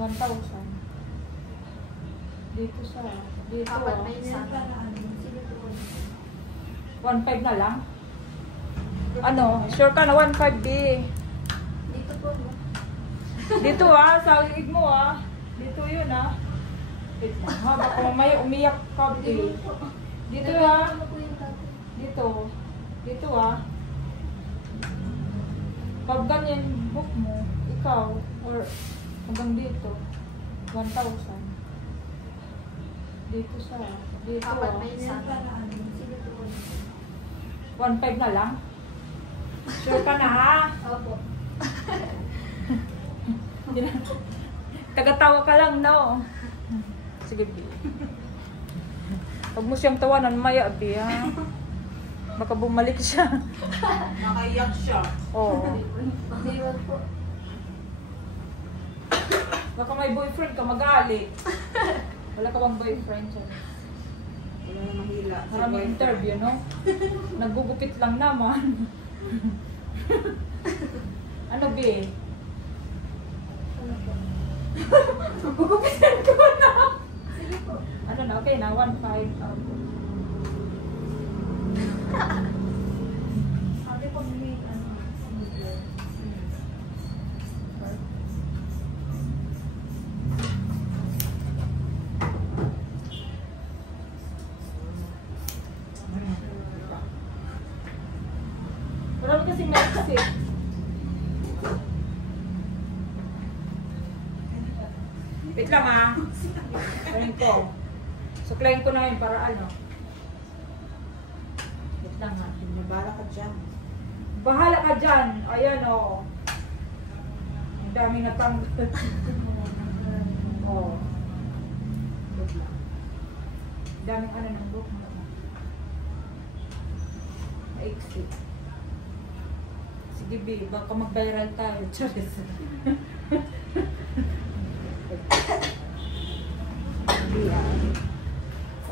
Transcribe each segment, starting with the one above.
1,000. Dito sa, dito. Apat na isa. 1,500 na lang? Ano? Sure ka na 1,500 di. Dito po. Dito sa liig mo Dito yun Wait lang baka mamaya umiyak ka di. Dito Dito. Dito Pag ganyan book mo, ikaw, or hanggang dito, 1,000. Dito dito Apat na isa. 1,500 na lang? Sure ka na Opo. Tagatawa ka lang, no? Sige, B. Huwag mo siyang tawanan, maya, B, Baka bumalik siya. Nakaiyak siya. Oo. Hindi po. Baka may boyfriend ka, magalit. Wala ka bang boyfriend siya? Wala na mahila. Maraming interview, no? Naggugupit lang naman. Ano, B? Gugupitan ko na. Sige po. Ano na, okay na, 1,500. Sabi ko may Marami kasi medicine. Wait lang Ayun ko. Suklayin ko na yun para ano. Wait lang Nabala ka dyan. Bahala ka dyan. Ayan Ang daming natanggal. Wait lang. Ang daming ng book mo. Maiksi. Sige, B. Baka mag-viral tayo. Charis.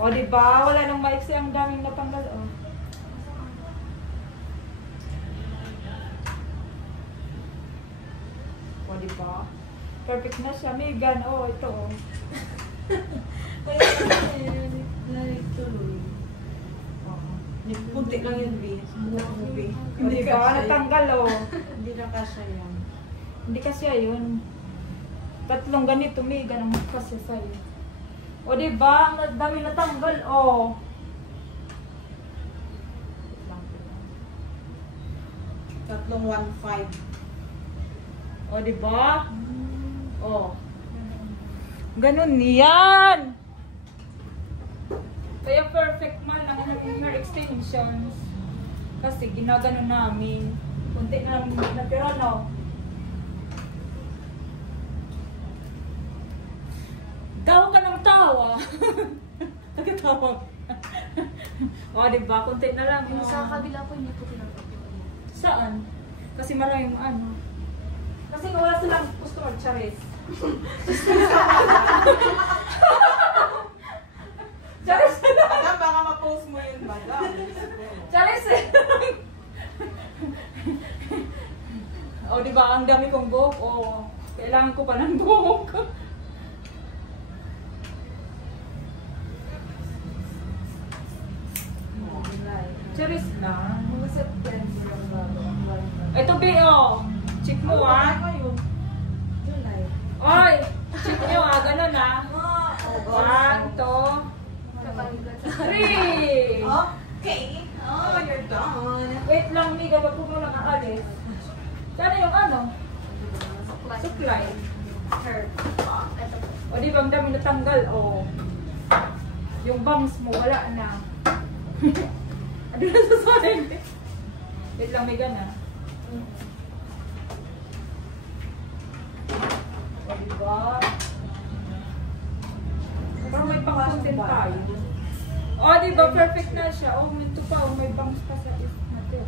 Diba? Wala nang maiksi. Ang daming natanggal. Diba? Perfect na siya. Megan. Ito. Kaya tuloy. Punti lang yun, B. Hindi Diba? Natanggal, Hindi na kasya yan. Hindi kasi yun. Tatlong ganito, Megan, ang kasi sa'yo. Diba? Ang dami natanggal, Tatlong 1,500. Diba? Ganun yan! Kaya perfect man ang hair extensions. Kasi ginagano namin. Kunti na lang natira, no? Tawa ka ng tawa. Nagkatawa. Diba? Kunti na lang. Yung sa kabila po, hindi po tinatapos. Saan? Kasi maraming Kasi wala silang customer, Charis. Charis na Madam, baka ma-post mo yun, madam. Charis diba? Ang dami kong buhok. Kailangan ko pa ng buhok. Charis na. Mga September ang bago. Ito, B, check mo, July. Oy! Check nyo, ganun, 1, 2, 3! Okay. You're done. Wait lang, Miga, wag po mo lang aalis. Sana yung Suklay. Her. Ito po. Di ba ang dami natanggal, Yung bangs mo, wala na. Ano na sa solid? Wait lang, Miga na. Diba? Pero may pang-content tayo. Diba? Perfect na siya. Minto pa. May bangs pa sa is natin.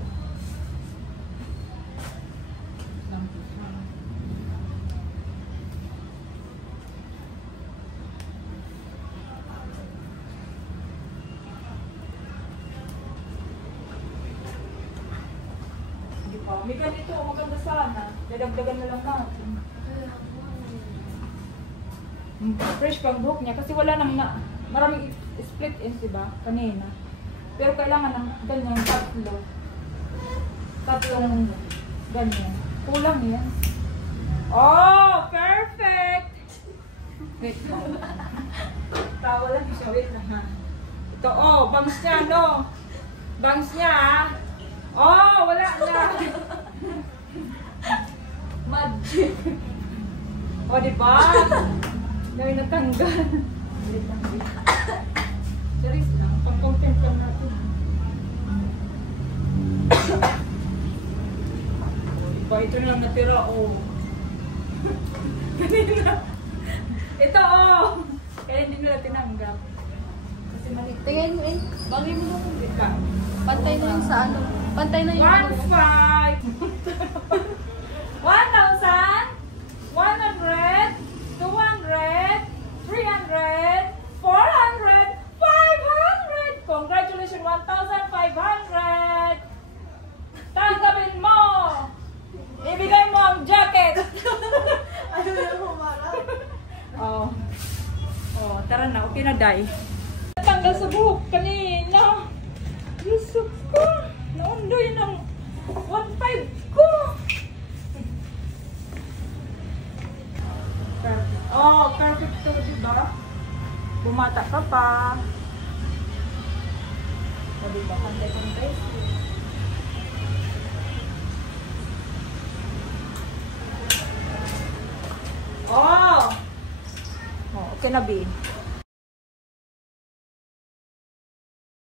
Diba? May ganito. Maganda sana. Dadagdagan na lang natin. Fresh pang buhok niya kasi wala nang maraming split ends, diba? Kanina. Pero kailangan ng ganyan, tatlong ganyan. Kulang yan. Oh, perfect! Wait lang. Tawa lang siya, wait lang ha. Ito, oh, bangs niya, no? Bangs niya, ha? Oh, wala na. Magic. O, diba? May natanggal. Charis lang. Pang-content lang natin. Diba, ito na lang natira, oh. Kanina. Ito, oh. Kaya hindi nila tinanggap. Kasi mali. Tingin mo eh. Bagay mo na kung Ika. pantay na yung sa ano. Pantay na yung 1,500, 1,000, 100, 200, 300, 400, 500! Congratulations, 1,500! Tanggapin mo! Ibigay mo ang jacket! Ano na humarap? Oh. Oh, tara na. Okay na, Day. Natanggal sa buhok kanina. Yusuf ko. Naundoy ng 1,500 ko. Perfect. Oh, perfect to, diba? Bumata ka pa. O, diba? Kantay-kantay. Oh! Oh, okay na, B.